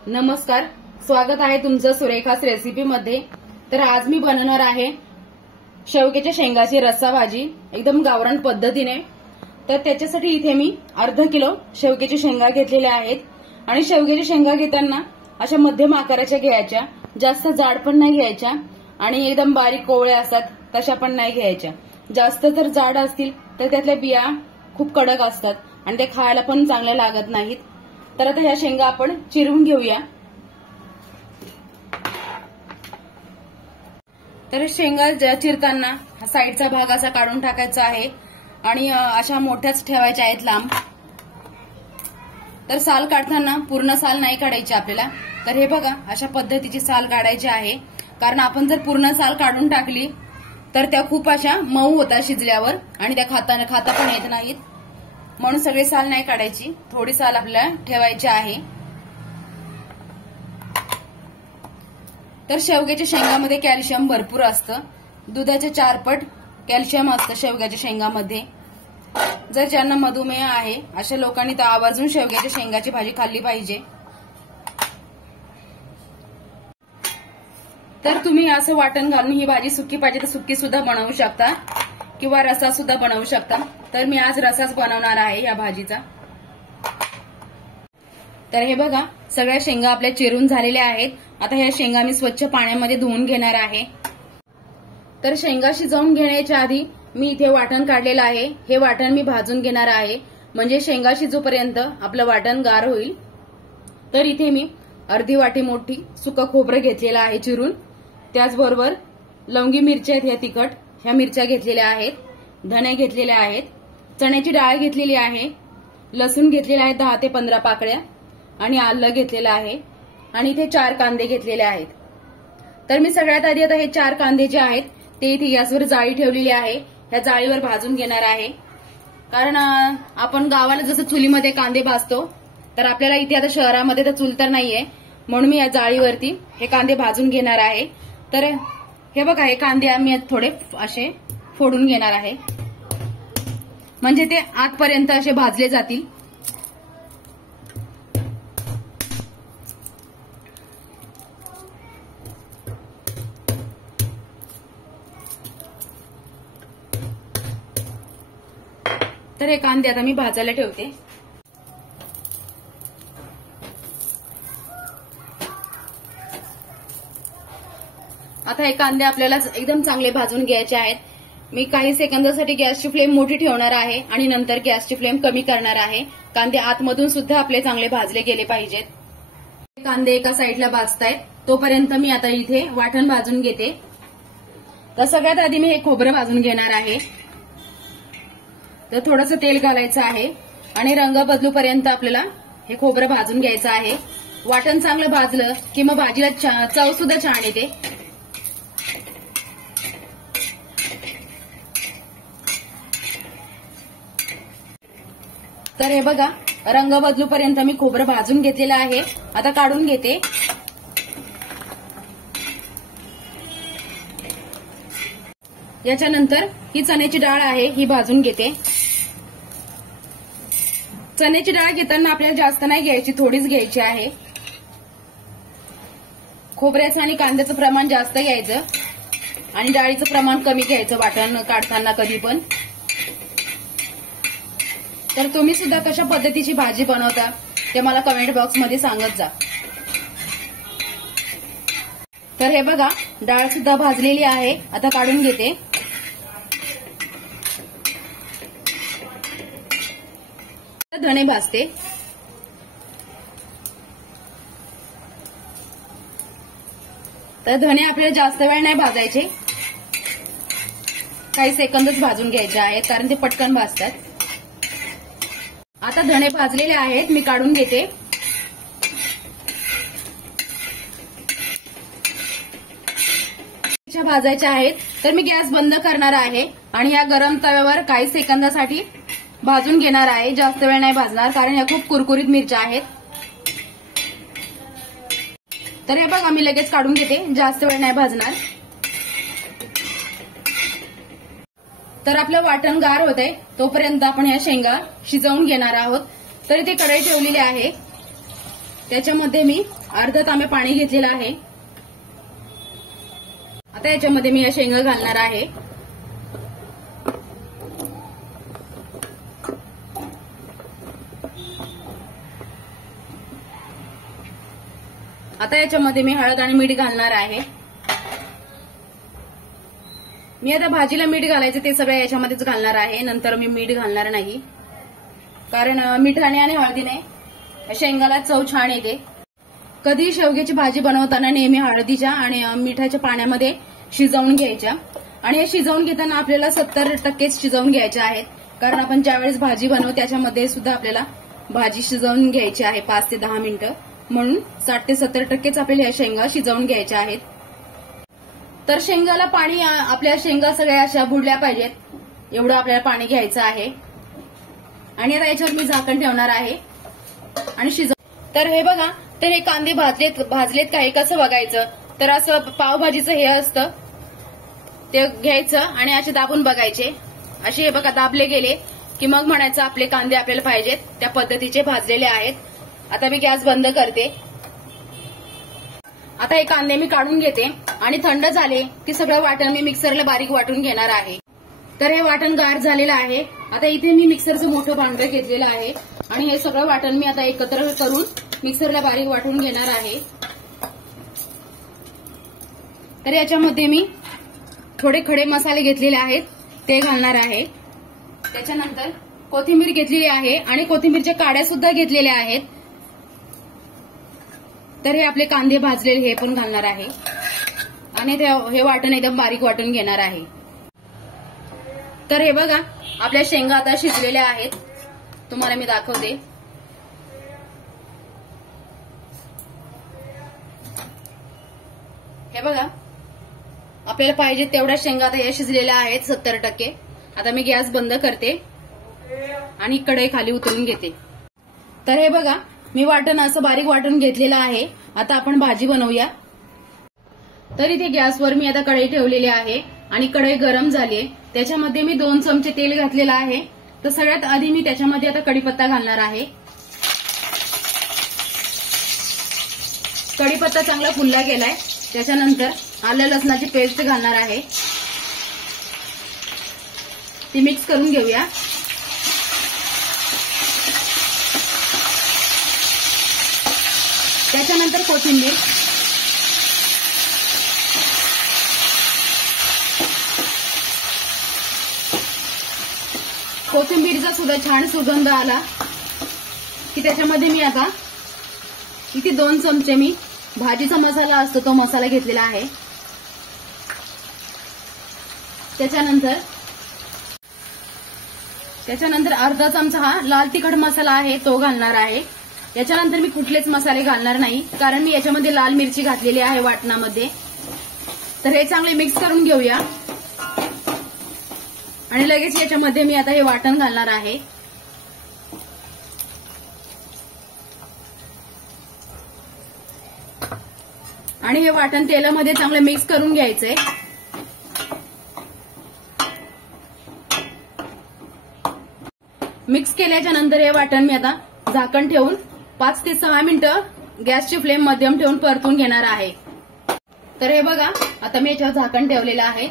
नमस्कार, स्वागत आहे तुमचं सुरेखास रेसिपी मध्ये। तर आज मी बनवणार आहे शेवग्याच्या शेंगाची रस्सा भाजी एकदम गावरान पद्धतीने। तर त्याच्यासाठी इथे मी अर्धा किलो शेवग्याच्या शेंगा घेतलेल्या आहेत आणि शेवग्याच्या शेंगा घेताना अशा मध्यम आकाराच्या घ्यायच्या, जास्त जाड पण नाही घ्यायच्या आणि एकदम बारीक कोवळ्या असतात तशा पण नाही घ्यायच्या। जास्त जर जाड असतील तर त्यातल्या बिया खूप कडक असतात आणि ते खायला पण चांगले लागत नाहीत। तर आता ह्या शेंगा आपण चिरून घेऊया। तर शेंगा चिरताना हा साईडचा भाग असा काढून टाकायचा आहे आणि अशा मोठ्याच ठेवायच्या आहेत लांब। तर साल काढताना पूर्ण साल नाही काढायची आपल्याला। तर हे बघा अशा पद्धतीची साल काढायची आहे, कारण आपण जर पूर्ण साल काढून टाकली तर त्या खूप अशा मऊ होतात शिजल्यावर आणि त्या खाता पण येत नाहीत, म्हणून सगळी साल नाही काढायची, थोडी साल आपल्याला ठेवायची आहे। तर शेवग्याच्या शेंगामध्ये कॅल्शियम भरपूर असतं, दुधाच्या 4 पट कॅल्शियम असतं शेवग्याच्या शेंगामध्ये। जर ज्यांना मधुमेह आहे अशा लोकांनी तर आवर्जून शेवग्याच्या शेंगाची भाजी खाल्ली पाहिजे। तर तुम्ही असं वाटण घालून ही भाजी सुकी पाहिजे तर सुकी सुद्धा बनवू शकता किंवा रसा सुद्धा बनवू शकता। तर मी आज रसाच बनवणार आहे या भाजीचा। तर हे बघा सगळ्या शेंगा आपल्या चिरून झालेल्या आहेत। आता ह्या शेंगा मी स्वच्छ पाण्यामध्ये धुवून घेणार आहे। तर शेंगा शिजवून घेण्याच्या आधी मी इथे वाटण काढलेलं आहे, हे वाटण मी भाजून घेणार आहे, म्हणजे शेंगा शिजूपर्यंत आपलं वाटण गार होईल। तर इथे मी अर्धी वाटी मोठी सुकं खोबरं घेतलेलं आहे चिरून, त्याचबरोबर लवंगी मिरच्या आहेत ह्या तिखट, ह्या मिरच्या घेतलेल्या आहेत, धणे घेतलेले आहेत, चण्याची डाळ घेतलेली आहे, लसूण घेतलेला आहे 10 ते 15 पाकळ्या आणि आलं घेतलेलं आहे आणि इथे 4 कांदे घेतलेले आहेत। तर मी सगळ्यात आधी आता हे 4 कांदे जे आहेत ते इथे गॅसवर जाळी ठेवलेली आहे, ह्या जाळीवर भाजून घेणार आहे। कारण आपण गावाला जसं चुलीमध्ये कांदे भाजतो तर आपल्याला इथे आता शहरामध्ये तर चूल तर नाहीये, म्हणून मी या जाळीवरती हे कांदे भाजून घेणार आहे। तर हे बघा हे कांदे आम्ही थोडे असे फोडून घेणार आहे, म्हणजे ते आतपर्यंत असे भाजले जातील। तर हे कांदे आता मी भाजायला ठेवते। आता हे कांदे आपल्याला एकदम चांगले भाजून घ्यायचे आहेत। मी काही सेकंदासाठी गॅसची फ्लेम मोठी ठेवणार आहे आणि नंतर गॅसची फ्लेम कमी करणार आहे। कांदे आतमधून सुद्धा आपले चांगले भाजले गेले पाहिजेत। कांदे एका साईडला भाजतायत तोपर्यंत मी आता इथे वाटण भाजून घेते। तर सगळ्यात आधी मी हे खोबरं भाजून घेणार आहे। तर थोडंसं तेल घालायचं आहे आणि रंग बदलूपर्यंत आपल्याला हे खोबरं भाजून घ्यायचं आहे। वाटण चांगलं भाजलं की मग भाजीला चव सुद्धा छान येते। तर हे बघा रंग बदलूपर्यंत मी खोबरं भाजून घेतलेलं आहे, आता काढून घेते। याच्यानंतर ही चण्याची डाळ आहे ही भाजून घेते। चण्याची डाळ घेताना आपल्याला जास्त नाही घ्यायची, थोडीच घ्यायची आहे। खोबऱ्याचं आणि कांद्याचं प्रमाण जास्त घ्यायचं आणि डाळीचं प्रमाण कमी घ्यायचं वाटण काढताना कधी पण। तर तुम्ही सुद्धा कशा पद्धतीची भाजी बनवता ते मला कमेंट बॉक्स मध्ये सांगत जा। तर हे बघा डाळ सुद्धा भाजलेली आहे, आता काढून घेते। धणे भाजते। तर धणे आपल्याला जास्त वेळ नाही भाजायचे, काही सेकंदच भाजून घ्यायचे आहेत कारण ते पटकन भाजतात। आता धणे भाजलेले आहेत, मी काढून घेते। भाजायच्या आहेत तर मी गॅस बंद करणार आहे आणि या गरम तव्यावर काही सेकंदासाठी भाजून घेणार आहे, जास्त वेळ नाही भाजणार कारण ह्या खूप कुरकुरीत मिरच्या आहेत। तर हे बघा मी लगेच काढून घेते, जास्त वेळ नाही भाजणार। तर आपलं वाटण गार होत आहे तोपर्यंत आपण ह्या शेंगा शिजवून घेणार आहोत। तर इथे कढई ठेवलेली आहे त्याच्यामध्ये मी अर्धा तांबे पाणी घेतलेलं आहे. आता याच्यामध्ये मी या शेंगा घालणार आहे. आता याच्यामध्ये मी हळद आणि मीठ घालणार आहे. मी आता भाजीला मीठ घालायचं ते सगळं याच्यामध्येच घालणार आहे. नंतर मी मीठ घालणार नाही, कारण मिठाने आणि हळदीने शेंगाला चव छान येते. कधी शेवग्याची भाजी बनवताना नेहमी हळदीच्या आणि मिठाच्या पाण्यामध्ये शिजवून घ्यायच्या. आणि हे शिजवून घेताना आपल्याला 70% शिजवून घ्यायच्या आहेत, कारण आपण ज्यावेळेस भाजी बनवू त्याच्यामध्ये सुद्धा आपल्याला भाजी शिजवून घ्यायची आहे 5 ते 10 मिनिटं. म्हणून 60 ते 70%च आपल्याला ह्या शेंगा शिजवून घ्यायच्या आहेत. तर शेंगाला पाणी आपल्या शेंगा सगळ्या अशा बुडल्या पाहिजेत एवढं आपल्याला पाणी घ्यायचं आहे. आणि आता याच्यावर मी झाकण ठेवणार आहे आणि तर हे बघा, तर हे कांदे भाजलेत का हे कसं बघायचं, तर असं पावभाजीचं हे असतं ते घ्यायचं आणि असे दाबून बघायचे. असे हे बघा दाबले गेले की मग म्हणायचं आपले कांदे आपल्याला पाहिजेत त्या पद्धतीचे भाजलेले आहेत. आता मी गॅस बंद करते. आता हे कांदे मी काढून घेते आणि थंड झाले की सगळं वाटण मी मिक्सरला बारीक वाटून घेणार आहे. तर हे वाटण गार झालेलं आहे. आता इथे मी मिक्सरचं मोठं भांडं घेतलेलं आहे आणि हे सगळं वाटण मी आता एकत्र करून मिक्सरला बारीक वाटून घेणार आहे. तर याच्यामध्ये मी थोडे खडे मसाले घेतलेले आहेत ते घालणार आहे. त्याच्यानंतर कोथिंबीर घेतलेली आहे आणि कोथिंबीरच्या काड्या सुद्धा घेतलेल्या आहेत. तर हे आपले कांदे भाजलेले हे पण घालणार आहे आणि हे वाटण एकदम बारीक वाटून घेणार आहे. तर हे बघा, आपल्या शेंगा आता शिजलेल्या आहेत. तुम्हाला मी दाखवते. हे बघा, आपल्याला पाहिजे तेवढ्या शेंगा आता या शिजलेल्या आहेत 70%. आता मी गॅस बंद करते आणि कढई खाली उतरून घेते. तर हे बघा, मी वाटण असं बारीक वाटून घेतलेलं आहे. आता आपण भाजी बनवूया. तर इथे गॅसवर मी आता कढई ठेवलेली आहे आणि कढई गरम झालीये. त्याच्यामध्ये मी 2 चमचे तेल घातलेलं आहे. तर सगळ्यात आधी मी त्याच्यामध्ये आता कढीपत्ता घालणार आहे. कढीपत्ता चांगला फुलला गेलाय. त्याच्यानंतर आलं लसणाची पेस्ट घालणार आहे. ती मिक्स करून घेऊया. त्याच्यानंतर कोथिंबीर, कोथिंबीरचा सुद्धा छान सुगंध आला की त्याच्यामध्ये मी आता इथे 2 चमचे मी भाजीचा मसाला असतो तो मसाला घेतलेला आहे. त्याच्यानंतर अर्धा चमचा हा लाल तिखट मसाला आहे तो घालणार आहे. याच्यानंतर मी कुठलेच मसाले घालणार नाही, कारण मी याच्यामध्ये लाल मिरची घातलेली आहे वाटणामध्ये. तर हे चांगले मिक्स करून घेऊया आणि लगेच याच्यामध्ये मी आता हे वाटण घालणार आहे. आणि हे वाटण तेलामध्ये चांगलं मिक्स करून घ्यायचंय. मिक्स केल्याच्या नंतर हे वाटण मी आता झाकण ठेवून 5 ते 6 मिनिटं गॅसची फ्लेम मध्यम ठेवून परतून घेणार आहे. तर हे बघा, आता मी याच्यावर झाकण ठेवलेलं आहे.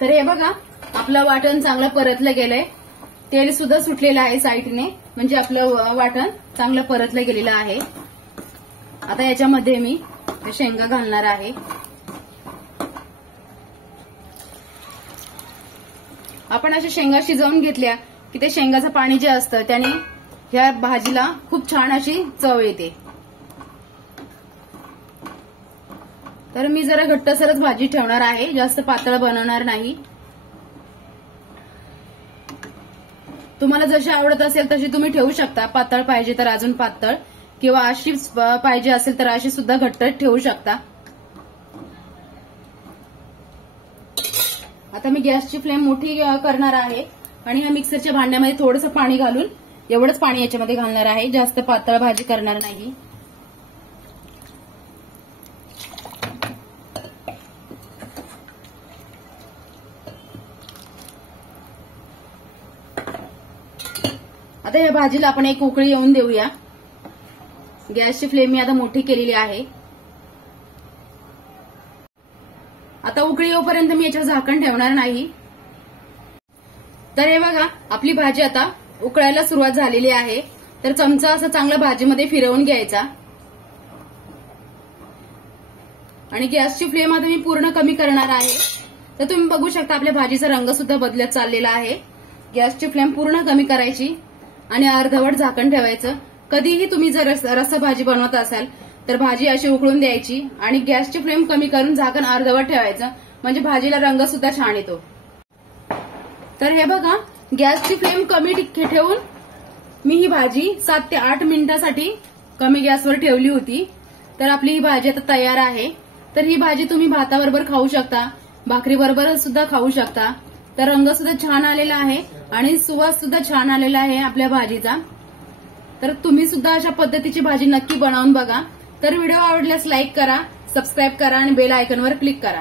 तर हे बघा, आपलं वाटण चांगलं परतलं गेलंय. तेल सुद्धा सुटलेलं आहे साईडने, म्हणजे आपलं वाटण चांगलं परतलं गेलेलं आहे. आता याच्यामध्ये मी शेंगा घालणार आहे. आपण अशा शेंगा शिजवून घेतल्या की ते शेंगाचं पाणी जे असतं त्याने ह्या भाजीला खूप छान अशी चव येते. तर मी जरा घट्टसरच भाजी ठेवणार आहे, जास्त पातळ बनवणार नाही. तुम्हाला जशी आवडत असेल तशी तुम्ही ठेवू शकता. पातळ पाहिजे तर अजून पातळ, किंवा अशी पाहिजे असेल तर अशी सुद्धा घट्ट ठेवू शकता. आता मी गॅसची फ्लेम मोठी करणार आहे आणि ह्या मिक्सरच्या भांड्यामध्ये थोडंसं पाणी घालून एवढंच पाणी याच्यामध्ये घालणार आहे. जास्त पातळ भाजी करणार नाही. आता या भाजीला आपण एक उकळी येऊन देऊया. गॅसची फ्लेम मी आता मोठी केलेली आहे. आता उकळी येऊपर्यंत मी याच्यावर झाकण ठेवणार नाही. तर हे बघा, आपली भाजी आता उकळायला सुरुवात झालेली आहे. तर चमचा असं चांगला भाजीमध्ये फिरवून घ्यायचा आणि गॅसची फ्लेम आता मी पूर्ण कमी करणार आहे. तर तुम्ही बघू शकता आपल्या भाजीचा रंग सुद्धा बदलत चाललेला आहे. गॅसची फ्लेम पूर्ण कमी करायची आणि अर्धवट झाकण ठेवायचं. कधीही तुम्ही जर रस्साभाजी बनवत असाल तर भाजी अशी उकळून द्यायची आणि गॅसची फ्लेम कमी करून झाकण अर्धवट ठेवायचं, म्हणजे भाजीला रंग सुद्धा छान येतो. तर हे बघा, गॅसची फ्लेम कमी ठेवून मी ही भाजी 7 ते 8 मिनिटांसाठी कमी गॅसवर ठेवली होती. तर आपली ही भाजी आता तयार आहे. तर ही भाजी तुम्ही भाताबरोबर खाऊ शकता, भाकरी बरोबर सुद्धा खाऊ शकता. तर रंग सुद्धा छान आलेला आहे आणि सुवास सुद्धा छान आलेला आहे आपल्या भाजीचा. तर तुम्ही सुद्धा अशा पद्धतीची भाजी नक्की बनवून बघा. तर व्हिडिओ आवडल्यास लाईक करा, सबस्क्राईब करा आणि बेल आयकॉनवर क्लिक करा.